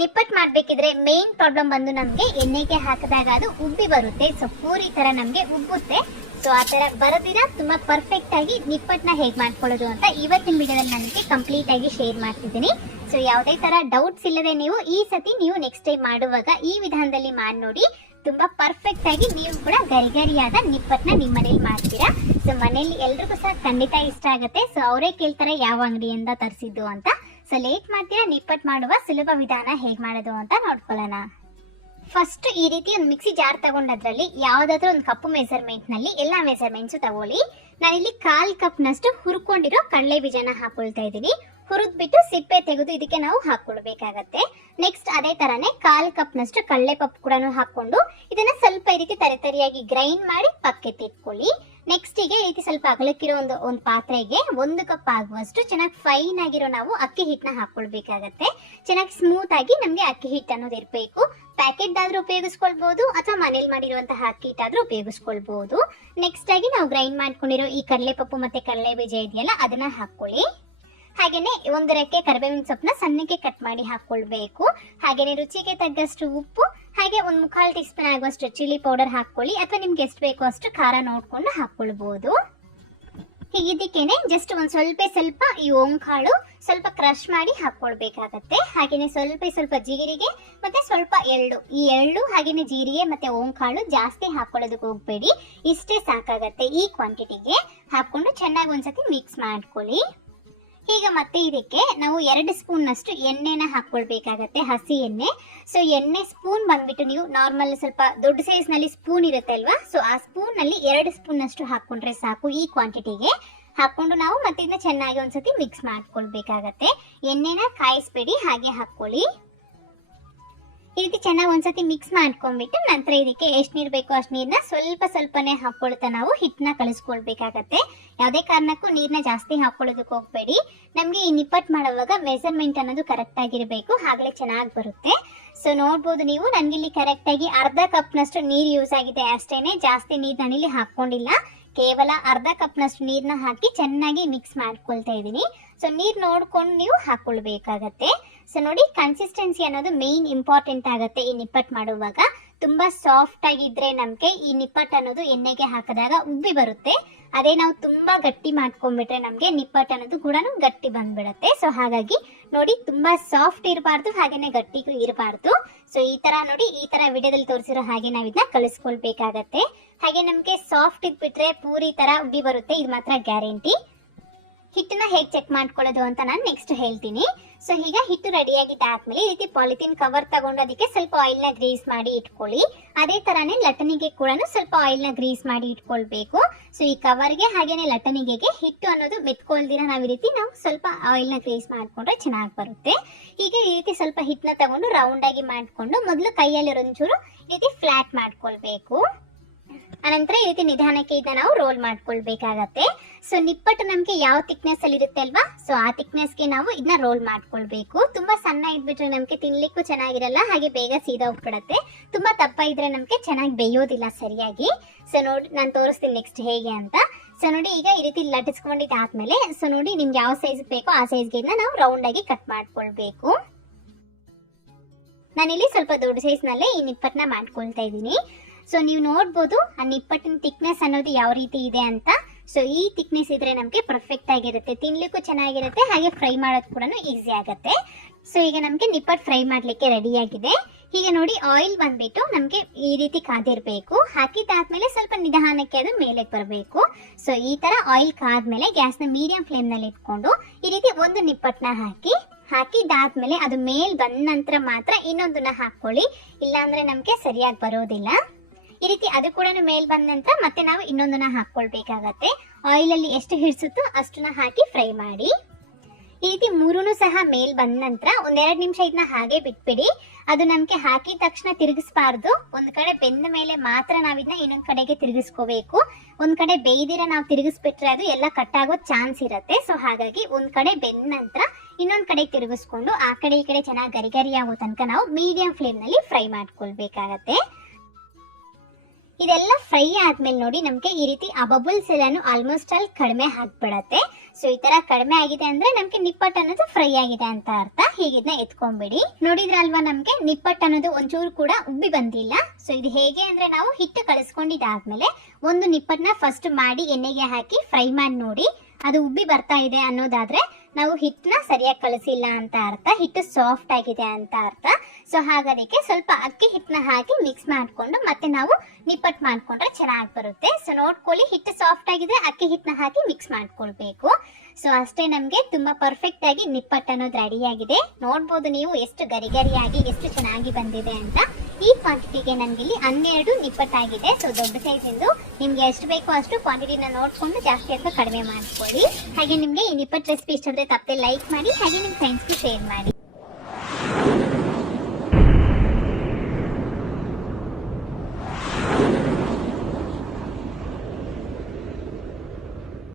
Nippattu ಮಾಡ್ಬೇಕಿದ್ರೆ main problem ಬಂದು ನಮ್ಗೆ ಎಣ್ಣೆಗೆ ಹಾಕಿದಾಗ ಅದು ಉಬ್ಬಿ ಬರುತ್ತೆ. ಸೊ ಪೂರಿ ತರ ನಮ್ಗೆ ಉಬ್ಬುತ್ತೆ. ಸೊ ಆ ತರ ಬರೋದಿನ ತುಂಬಾ ಪರ್ಫೆಕ್ಟ್ ಆಗಿ ನಿಪ್ಪಟ್ನ ಹೇಗ್ ಮಾಡ್ಕೊಳ್ಳೋದು ಅಂತ ಇವತ್ತಿನ ವಿಡಿಯೋದಲ್ಲಿ ನನಗೆ ಕಂಪ್ಲೀಟ್ ಆಗಿ ಶೇರ್ ಮಾಡ್ತಿದ್ದೀನಿ. ಸೊ ಯಾವುದೇ ತರ ಡೌಟ್ಸ್ ಇಲ್ಲದೆ ನೀವು ಈ ಸತಿ ನೀವು ನೆಕ್ಸ್ಟ್ ಟೈಮ್ ಮಾಡುವಾಗ ಈ ವಿಧಾನದಲ್ಲಿ ಮಾಡಿ ನೋಡಿ. ತುಂಬಾ ಪರ್ಫೆಕ್ಟ್ ಆಗಿ ನೀವು ಕೂಡ ಗರಿಗರಿಯಾದ ನಿಪ್ಪಟ್ನ ನಿಮ್ಮ ಮನೇಲಿ ಮಾಡ್ತೀರಾ. ಸೊ ಮನೇಲಿ ಎಲ್ರಿಗೂ ಸಹ ಖಂಡಿತ ಇಷ್ಟ ಆಗುತ್ತೆ. ಸೊ ಅವರೇ ಕೇಳ್ತಾರೆ ಯಾವ ಅಂಗಡಿಯಿಂದ ತರಿಸಿದ್ದು ಅಂತ. ಸೊ ಲೇಟ್ ಮಾಡ್ತೀರಾ? ನಿಪ್ಪಟ್ ಮಾಡುವ ಸುಲಭ ವಿಧಾನ ಹೇಗೆ ಮಾಡೋದು ಅಂತ ನೋಡ್ಕೊಳ್ಳೋಣ. ಫಸ್ಟ್ ಈ ರೀತಿ ಒಂದು ಮಿಕ್ಸಿ ಜಾರ್ ತಗೊಂಡದ್ರಲ್ಲಿ ಯಾವುದಾದ್ರೂ ಒಂದು ಕಪ್ಪು ಮೆಸರ್ಮೆಂಟ್ನಲ್ಲಿ ಎಲ್ಲಾ ತಗೊಳ್ಳಿ. ನಾನಿಲ್ಲಿ ಕಾಲ್ ಕಪ್ ನಷ್ಟು ಹುರ್ಕೊಂಡಿರೋ ಕಡಲೆ ಬೀಜನ ಹಾಕೊಳ್ತಾ ಇದ್ದೀನಿ. ಹುರಿದ್ಬಿಟ್ಟು ಸಿಪ್ಪೆ ತೆಗೆದು ಇದಕ್ಕೆ ನಾವು ಹಾಕೊಳ್ಬೇಕಾಗತ್ತೆ ನೆಕ್ಸ್ಟ್ ಅದೇ ತರಾನೇ ಕಾಲ್ ಕಪ್ ನಷ್ಟು ಕಡಲೆ ಪಪ್ಪು ಕೂಡ ಹಾಕೊಂಡು ಇದನ್ನ ಸ್ವಲ್ಪ ಈ ರೀತಿ ತರಿತರಿಯಾಗಿ ಗ್ರೈಂಡ್ ಮಾಡಿ ಪಕ್ಕೆ ಇಟ್ಕೊಳ್ಳಿ. ನೆಕ್ಸ್ಟ್ಗೆ ಈ ರೀತಿ ಸ್ವಲ್ಪ ಅಗಲಕ್ಕಿರೋ ಒಂದು ಒಂದು ಪಾತ್ರೆಗೆ ಒಂದು ಕಪ್ ಆಗುವಷ್ಟು ಚೆನ್ನಾಗಿ ಫೈನ್ ಆಗಿರೋ ನಾವು ಅಕ್ಕಿ ಹಿಟ್ಟನ್ನ ಹಾಕೊಳ್ಬೇಕಾಗತ್ತೆ. ಚೆನ್ನಾಗಿ ಸ್ಮೂತ್ ಆಗಿ ನಮಗೆ ಅಕ್ಕಿ ಹಿಟ್ಟು ಅನ್ನೋದು ಇರಬೇಕು. ಪ್ಯಾಕೆಟ್ ಆದ್ರೂ ಉಪಯೋಗಿಸ್ಕೊಳ್ಬಹುದು ಅಥವಾ ಮನೇಲಿ ಮಾಡಿರುವಂತಹ ಅಕ್ಕಿ ಹಿಟ್ಟಾದ್ರೂ ಉಪಯೋಗಿಸ್ಕೊಳ್ಬಹುದು ನೆಕ್ಸ್ಟ್ ಆಗಿ ನಾವು ಗ್ರೈಂಡ್ ಮಾಡ್ಕೊಂಡಿರೋ ಈ ಕಡಲೆ ಪಪ್ಪು ಮತ್ತೆ ಕಡಲೆ ಬೀಜ ಇದೆಯಲ್ಲ, ಅದನ್ನ ಹಾಕೊಳ್ಳಿ ಹಾಗೇನೆ ಒಂದು ರೆಕ್ಕೆ ಕರಿಬೇವಿನ ಸೊಪ್ಪನ್ನ ಸಣ್ಣಕ್ಕೆ ಕಟ್ ಮಾಡಿ ಹಾಕೊಳ್ಬೇಕು. ಹಾಗೇನೆ ರುಚಿಗೆ ತಗ್ಗಷ್ಟು ಉಪ್ಪು, ಹಾಗೆ ಒಂದು ಮುಕ್ಕಾಲು ಟೀ ಸ್ಪೂನ್ ಆಗುವಷ್ಟು ಚಿಲ್ಲಿ ಪೌಡರ್ ಹಾಕೊಳ್ಳಿ ಅಥವಾ ನಿಮ್ಗೆ ಎಷ್ಟು ಬೇಕೋ ಅಷ್ಟು ಖಾರ ನೋಡ್ಕೊಂಡು ಹಾಕೊಳ್ಬಹುದು ಹೀಗಿದ್ದಕ್ಕೇನೆ ಜಸ್ಟ್ ಒಂದು ಸ್ವಲ್ಪ ಸ್ವಲ್ಪ ಈ ಓಂಕಾಳು ಸ್ವಲ್ಪ ಕ್ರಶ್ ಮಾಡಿ ಹಾಕೊಳ್ಬೇಕಾಗತ್ತೆ. ಹಾಗೇನೆ ಸ್ವಲ್ಪ ಸ್ವಲ್ಪ ಜೀರಿಗೆ, ಮತ್ತೆ ಸ್ವಲ್ಪ ಎಳ್ಳು. ಈ ಎಳ್ಳು, ಹಾಗೇನೆ ಜೀರಿಗೆ, ಮತ್ತೆ ಓಂಕಾಳು ಜಾಸ್ತಿ ಹಾಕೊಳ್ಳೋದಕ್ಕೆ ಹೋಗ್ಬೇಡಿ. ಇಷ್ಟೇ ಸಾಕಾಗತ್ತೆ ಈ ಕ್ವಾಂಟಿಟಿಗೆ ಹಾಕೊಂಡು ಚೆನ್ನಾಗಿ ಒಂದ್ಸತಿ ಮಿಕ್ಸ್ ಮಾಡ್ಕೊಳ್ಳಿ. ಈಗ ಮತ್ತೆ ಇದಕ್ಕೆ ನಾವು ಎರಡು ಸ್ಪೂನ್ ಅಷ್ಟು ಎಣ್ಣೆನ ಹಾಕೊಳ್ಬೇಕಾಗತ್ತೆ ಹಸಿ ಎಣ್ಣೆ. ಸೊ ಎಣ್ಣೆ ಸ್ಪೂನ್ ಬಂದ್ಬಿಟ್ಟು ನೀವು ನಾರ್ಮಲ್ ಸ್ವಲ್ಪ ದೊಡ್ಡ ಸೈಜ್ನಲ್ಲಿ ಸ್ಪೂನ್ ಇರುತ್ತೆ ಅಲ್ವಾ? ಸೊ ಆ ಸ್ಪೂನ್ನಲ್ಲಿ ಎರಡು ಸ್ಪೂನ್ ಅಷ್ಟು ಹಾಕೊಂಡ್ರೆ ಸಾಕು ಈ ಕ್ವಾಂಟಿಟಿಗೆ ಹಾಕೊಂಡು ನಾವು ಮತ್ತೆ ಇದನ್ನ ಚೆನ್ನಾಗಿ ಒಂದ್ಸತಿ ಮಿಕ್ಸ್ ಮಾಡ್ಕೊಳ್ಬೇಕಾಗತ್ತೆ. ಎಣ್ಣೆನ ಕಾಯಿಸ್ಬೇಡಿ, ಹಾಗೆ ಹಾಕೊಳ್ಳಿ ಈ ರೀತಿ ಚೆನ್ನಾಗಿ ಒಂದ್ಸತಿ ಮಿಕ್ಸ್ ಮಾಡ್ಕೊಂಡ್ಬಿಟ್ಟು ನಂತರ ಇದಕ್ಕೆ ಎಷ್ಟು ನೀರು ಬೇಕೋ ಅಷ್ಟು ನೀರ್ನ ಸ್ವಲ್ಪ ಸ್ವಲ್ಪನೇ ಹಾಕೊಳ್ತಾ ನಾವು ಹಿಟ್ಟನ್ನ ಕಲಿಸ್ಕೊಳ್ಬೇಕಾಗತ್ತೆ ಯಾವುದೇ ಕಾರಣಕ್ಕೂ ನೀರನ್ನ ಜಾಸ್ತಿ ಹಾಕೊಳ್ಳೋದಕ್ಕೆ ಹೋಗ್ಬೇಡಿ. ನಮಗೆ ಈ ನಿಪ್ಪಟ್ ಮಾಡುವಾಗ ಮೆಸರ್ಮೆಂಟ್ ಅನ್ನೋದು ಕರೆಕ್ಟ್ ಆಗಿರಬೇಕು. ಆಗಲೇ ಚೆನ್ನಾಗಿ ಬರುತ್ತೆ. ಸೊ ನೋಡ್ಬೋದು ನೀವು. ನನಗೆ ಇಲ್ಲಿ ಕರೆಕ್ಟ್ ಆಗಿ ಅರ್ಧ ಕಪ್ನಷ್ಟು ನೀರು ಯೂಸ್ ಆಗಿದೆ ಅಷ್ಟೇನೆ. ಜಾಸ್ತಿ ನೀರು ನಾನಿಲ್ಲಿ ಹಾಕೊಂಡಿಲ್ಲ. ಕೇವಲ ಅರ್ಧ ಕಪ್ನಷ್ಟು ನೀರನ್ನ ಹಾಕಿ ಚೆನ್ನಾಗಿ ಮಿಕ್ಸ್ ಮಾಡ್ಕೊಳ್ತಾ ಇದ್ದೀನಿ. ಸೊ ನೀರು ನೋಡ್ಕೊಂಡು ನೀವು ಹಾಕೊಳ್ಬೇಕಾಗತ್ತೆ. ಸೊ ನೋಡಿ ಕನ್ಸಿಸ್ಟೆನ್ಸಿ ಅನ್ನೋದು ಮೇನ್ ಇಂಪಾರ್ಟೆಂಟ್ ಆಗುತ್ತೆ ಈ ನಿಪ್ಪಟ್ ಮಾಡುವಾಗ. ತುಂಬಾ ಸಾಫ್ಟ್ ಆಗಿದ್ರೆ ನಮ್ಗೆ ಈ ನಿಪ್ಪಟ್ ಅನ್ನೋದು ಎಣ್ಣೆಗೆ ಹಾಕಿದಾಗ ಉಬ್ಬಿ ಬರುತ್ತೆ. ಅದೇ ನಾವು ತುಂಬಾ ಗಟ್ಟಿ ಮಾಡ್ಕೊಂಡ್ಬಿಟ್ರೆ ನಮ್ಗೆ ನಿಪ್ಪಟ್ ಅನ್ನೋದು ಕೂಡ ಗಟ್ಟಿ ಬಂದ್ಬಿಡುತ್ತೆ. ಸೊ ಹಾಗಾಗಿ ನೋಡಿ ತುಂಬಾ ಸಾಫ್ಟ್ ಇರಬಾರ್ದು, ಹಾಗೇನೆ ಗಟ್ಟಿಗೂ ಇರಬಾರ್ದು. ಸೊ ಈ ತರ ನೋಡಿ, ಈ ತರ ವಿಡಿಯೋದಲ್ಲಿ ತೋರಿಸಿರೋ ಹಾಗೆ ನಾವು ಇದನ್ನ ಕಳಿಸ್ಕೊಳ್ಬೇಕಾಗತ್ತೆ ಹಾಗೆ ನಮ್ಗೆ ಸಾಫ್ಟ್ ಇದ್ಬಿಟ್ರೆ ಪೂರಿ ತರ ಉಬ್ಬಿ ಬರುತ್ತೆ, ಇದು ಮಾತ್ರ ಗ್ಯಾರಂಟಿ ಹಿಟ್ಟನ್ನ ಹೇಗೆ ಚೆಕ್ ಮಾಡ್ಕೊಳ್ಳೋದು ಅಂತ ನಾನು ನೆಕ್ಸ್ಟ್ ಹೇಳ್ತೀನಿ. ಸೊ ಈಗ ಹಿಟ್ಟು ರೆಡಿ ಆಗಿದ್ದಾದ್ಮೇಲೆ ಈ ರೀತಿ ಪಾಲಿಥಿನ್ ಕವರ್ ತಗೊಂಡು ಅದಕ್ಕೆ ಸ್ವಲ್ಪ ಆಯಿಲ್ನ ಗ್ರೀಸ್ ಮಾಡಿ ಇಟ್ಕೊಳ್ಳಿ. ಅದೇ ತರಾನೇ ಲಟನಿಗೆ ಕೂಡ ಸ್ವಲ್ಪ ಆಯಿಲ್ನ ಗ್ರೀಸ್ ಮಾಡಿ ಇಟ್ಕೊಳ್ಬೇಕು. ಸೊ ಈ ಕವರ್ಗೆ ಹಾಗೇನೆ ಲಟನಿಗೆಗೆ ಹಿಟ್ಟು ಅನ್ನೋದು ಬಿತ್ಕೊಳ್ದಿರ ನಾವು ಈ ರೀತಿ ನಾವು ಸ್ವಲ್ಪ ಆಯಿಲ್ನ ಗ್ರೀಸ್ ಮಾಡ್ಕೊಂಡ್ರೆ ಚೆನ್ನಾಗಿ ಬರುತ್ತೆ. ಈಗ ಈ ರೀತಿ ಸ್ವಲ್ಪ ಹಿಟ್ಟನ್ನ ತಗೊಂಡು ರೌಂಡ್ ಆಗಿ ಮಾಡ್ಕೊಂಡು ಮೊದಲು ಕೈಯಲ್ಲಿ ಒಂಚೂರು ಈ ರೀತಿ ಫ್ಲಾಟ್ ಮಾಡ್ಕೊಳ್ಬೇಕು. ಅನಂತರ ಈ ರೀತಿ ನಿಧಾನಕ್ಕೆ ಇದನ್ನ ನಾವು ರೋಲ್ ಮಾಡ್ಕೊಳ್ಬೇಕಾಗತ್ತೆ. ಸೊ ನಿಪ್ಪಟ್ಟು ನಮ್ಗೆ ಯಾವ ತಿಕ್ನೆಸ್ ಅಲ್ಲಿ ಇರುತ್ತೆ ಅಲ್ವಾ? ಸೊ ಆ ಥಿಕ್ನೆಸ್ಗೆ ನಾವು ಇದನ್ನ ರೋಲ್ ಮಾಡ್ಕೊಳ್ಬೇಕು. ತುಂಬಾ ಸಣ್ಣ ಇದ್ಬಿಟ್ರೆ ನಮ್ಗೆ ತಿನ್ಲಿಕ್ಕೂ ಚೆನ್ನಾಗಿರಲ್ಲ, ಹಾಗೆ ಬೇಗ ಸೀದಾ ಹೋಗ್ಬಿಡತ್ತೆ. ತುಂಬಾ ದಪ್ಪ ಇದ್ರೆ ನಮ್ಗೆ ಚೆನ್ನಾಗಿ ಬೇಯೋದಿಲ್ಲ ಸರಿಯಾಗಿ. ಸೊ ನೋಡಿ, ನಾನು ತೋರಿಸ್ತೀನಿ ನೆಕ್ಸ್ಟ್ ಹೇಗೆ ಅಂತ. ಸೊ ನೋಡಿ, ಈಗ ಈ ರೀತಿ ಲಟ್ಟಿಸ್ಕೊಂಡಿದ್ದಾದ್ಮೇಲೆ ಸೊ ನೋಡಿ, ನಿಮ್ಗೆ ಯಾವ ಸೈಜ್ ಬೇಕೋ ಆ ಸೈಜ್ಗೆ ಇದನ್ನ ನಾವು ರೌಂಡ್ ಆಗಿ ಕಟ್ ಮಾಡ್ಕೊಳ್ಬೇಕು. ನಾನಿಲ್ಲಿ ಸ್ವಲ್ಪ ದೊಡ್ಡ ಸೈಜ್ ನಲ್ಲೇ ಈ ನಿಪ್ಪಟ್ಟನ್ನ ಮಾಡ್ಕೊಳ್ತಾ ಇದ್ದೀನಿ. ಸೊ ನೀವು ನೋಡ್ಬೋದು ಆ ನಿಪ್ಪಟ್ಟಿನ ತಿಕ್ನೆಸ್ ಅನ್ನೋದು ಯಾವ ರೀತಿ ಇದೆ ಅಂತ. ಸೊ ಈ ತಿಕ್ನೆಸ್ ಇದ್ರೆ ನಮಗೆ ಪರ್ಫೆಕ್ಟ್ ಆಗಿರುತ್ತೆ. ತಿನ್ಲಿಕ್ಕೂ ಚೆನ್ನಾಗಿರುತ್ತೆ, ಹಾಗೆ ಫ್ರೈ ಮಾಡೋದು ಕೂಡ ಈಸಿ ಆಗುತ್ತೆ. ಸೊ ಈಗ ನಮಗೆ ನಿಪ್ಪಟ್ಟು ಫ್ರೈ ಮಾಡ್ಲಿಕ್ಕೆ ರೆಡಿಯಾಗಿದೆ ಹೀಗೆ ನೋಡಿ ಆಯಿಲ್ ಬಂದ್ಬಿಟ್ಟು ನಮಗೆ ಈ ರೀತಿ ಕಾದಿರಬೇಕು. ಹಾಕಿದ್ದಾದ್ಮೇಲೆ ಸ್ವಲ್ಪ ನಿಧಾನಕ್ಕೆ ಅದು ಮೇಲೆ ಬರಬೇಕು. ಸೊ ಈ ತರ ಆಯಿಲ್ ಕಾದ್ಮೇಲೆ ಗ್ಯಾಸ್ನ ಮೀಡಿಯಂ ಫ್ಲೇಮ್ನಲ್ಲಿ ಇಟ್ಕೊಂಡು ಈ ರೀತಿ ಒಂದು ನಿಪ್ಪಟ್ಟನ್ನ ಹಾಕಿ ಹಾಕಿದಾದ್ಮೇಲೆ ಅದು ಮೇಲ್ ಬಂದ ನಂತರ ಮಾತ್ರ ಇನ್ನೊಂದನ್ನ ಹಾಕೊಳ್ಳಿ ಇಲ್ಲಾಂದ್ರೆ ನಮಗೆ ಸರಿಯಾಗಿ ಬರೋದಿಲ್ಲ. ಈ ರೀತಿ ಅದು ಕೂಡ ಮೇಲ್ ಬಂದ ನಂತರ ಮತ್ತೆ ನಾವು ಇನ್ನೊಂದನ್ನ ಹಾಕೊಳ್ಬೇಕಾಗತ್ತೆ ಆಯಿಲ್ ಅಲ್ಲಿ ಎಷ್ಟು ಹಿಡಿಸುತ್ತೋ ಅಷ್ಟನ್ನ ಹಾಕಿ ಫ್ರೈ ಮಾಡಿ. ಈ ರೀತಿ ಮೂರೂ ಸಹ ಮೇಲ್ ಬಂದ ನಂತರ ಒಂದೆರಡು ನಿಮಿಷ ಇದನ್ನ ಹಾಗೆ ಬಿಟ್ಬಿಡಿ. ಅದು ನಮ್ಗೆ ಹಾಕಿದ ತಕ್ಷಣ ತಿರುಗಿಸ್ಬಾರ್ದು. ಒಂದ್ ಕಡೆ ಬೆಂದ ಮೇಲೆ ಮಾತ್ರ ನಾವ್ ಇದನ್ನ ಇನ್ನೊಂದ್ ಕಡೆಗೆ ತಿರುಗಿಸ್ಕೋಬೇಕು. ಒಂದ್ ಕಡೆ ಬೇಯ್ದಿರ ನಾವು ತಿರುಗಿಸ್ಬಿಟ್ರೆ ಅದು ಎಲ್ಲ ಕಟ್ ಆಗೋ ಚಾನ್ಸ್ ಇರುತ್ತೆ. ಸೊ ಹಾಗಾಗಿ ಒಂದ್ ಕಡೆ ಬೆಂದ ನಂತರ ಇನ್ನೊಂದ್ ಕಡೆ ತಿರುಗಿಸ್ಕೊಂಡು ಆ ಕಡೆ ಈ ಕಡೆ ಚೆನ್ನಾಗಿ ಗರಿ ಆಗೋ ತನಕ ನಾವು ಮೀಡಿಯಂ ಫ್ಲೇಮ್ನಲ್ಲಿ ಫ್ರೈ ಮಾಡ್ಕೊಳ್ಬೇಕಾಗತ್ತೆ. ಇದೆಲ್ಲ ಫ್ರೈ ಆದ್ಮೇಲೆ ನೋಡಿ ನಮಗೆ ಈ ರೀತಿ ಆ ಬಬಲ್ಸ್ ಎಲ್ಲಾನು ಆಲ್ಮೋಸ್ಟ್ ಅಲ್ಲಿ ಕಡಿಮೆ ಆಗ್ಬಿಡತ್ತೆ. ಸೊ ಈ ತರ ಕಡಿಮೆ ಆಗಿದೆ ಅಂದ್ರೆ ನಮ್ಗೆ ನಿಪ್ಪಟ್ ಅನ್ನೋದು ಫ್ರೈ ಆಗಿದೆ ಅಂತ ಅರ್ಥ. ಹೀಗಿದ್ನ ಎತ್ಕೊಂಡ್ಬಿಡಿ ನೋಡಿದ್ರಲ್ವಾ ನಮ್ಗೆ? ನಿಪ್ಪಟ್ ಅನ್ನೋದು ಒಂಚೂರು ಕೂಡ ಉಬ್ಬಿ ಬಂದಿಲ್ಲ. ಸೊ ಇದು ಹೇಗೆ ಅಂದ್ರೆ ನಾವು ಹಿಟ್ಟು ಕಳಿಸ್ಕೊಂಡಿದ್ದಾದ್ಮೇಲೆ ಒಂದು ನಿಪ್ಪಟ್ನ ಫಸ್ಟ್ ಮಾಡಿ ಎಣ್ಣೆಗೆ ಹಾಕಿ ಫ್ರೈ ಮಾಡಿ ನೋಡಿ. ಅದು ಉಬ್ಬಿ ಬರ್ತಾ ಇದೆ ಅನ್ನೋದಾದ್ರೆ ನಾವು ಹಿಟ್ಟನ್ನ ಸರಿಯಾಗಿ ಕಳಿಸಿಲ್ಲ ಅಂತ ಅರ್ಥ. ಹಿಟ್ಟು ಸಾಫ್ಟ್ ಆಗಿದೆ ಅಂತ ಅರ್ಥ. ಸೊ ಹಾಗದಕ್ಕೆ ಸ್ವಲ್ಪ ಅಕ್ಕಿ ಹಿಟ್ಟನ್ನ ಹಾಕಿ ಮಿಕ್ಸ್ ಮಾಡಿಕೊಂಡು ಮತ್ತೆ ನಾವು ನಿಪ್ಪಟ್ಟು ಮಾಡ್ಕೊಂಡ್ರೆ ಚೆನ್ನಾಗಿ ಬರುತ್ತೆ. ಸೊ ನೋಡ್ಕೊಳ್ಳಿ ಹಿಟ್ಟು ಸಾಫ್ಟ್ ಆಗಿದ್ರೆ ಅಕ್ಕಿ ಹಿಟ್ಟನ್ನ ಹಾಕಿ ಮಿಕ್ಸ್ ಮಾಡ್ಕೊಳ್ಬೇಕು. ಸೊ ಅಷ್ಟೇ ನಮಗೆ ತುಂಬಾ ಪರ್ಫೆಕ್ಟ್ ಆಗಿ ನಿಪ್ಪಟ್ಟು ಅನ್ನೋದು ರೆಡಿ ಆಗಿದೆ. ನೋಡ್ಬೋದು ನೀವು ಎಷ್ಟು ಗರಿ ಗರಿಯಾಗಿ ಎಷ್ಟು ಚೆನ್ನಾಗಿ ಬಂದಿದೆ ಅಂತ. ಈ ಕ್ವಾಂಟಿಟಿಗೆ ನನಗೆ ಇಲ್ಲಿ ಹನ್ನೆರಡು ನಿಪ್ಪಟ್ಟಾಗಿದೆ ಸೊ ದೊಡ್ಡ ಸೈಜಿಂದು ನಿಮ್ಗೆ ಎಷ್ಟು ಬೇಕೋ ಅಷ್ಟು ಕ್ವಾಂಟಿಟಿನ ನೋಡ್ಕೊಂಡು ಜಾಸ್ತಿ ಅಂತ ಕಡಿಮೆ ಮಾಡ್ಕೊಳ್ಳಿ. ಹಾಗೆ ನಿಮಗೆ ಈ ನಿಪ್ಪಟ್ಟು ರೆಸಿಪಿ ಇಷ್ಟ ತಪ್ಪದೆ ಲೈಕ್ ಮಾಡಿ, ಹಾಗೆ ನಿಮ್ಮ ಫ್ರೆಂಡ್ಸ್ಗೆ ಶೇರ್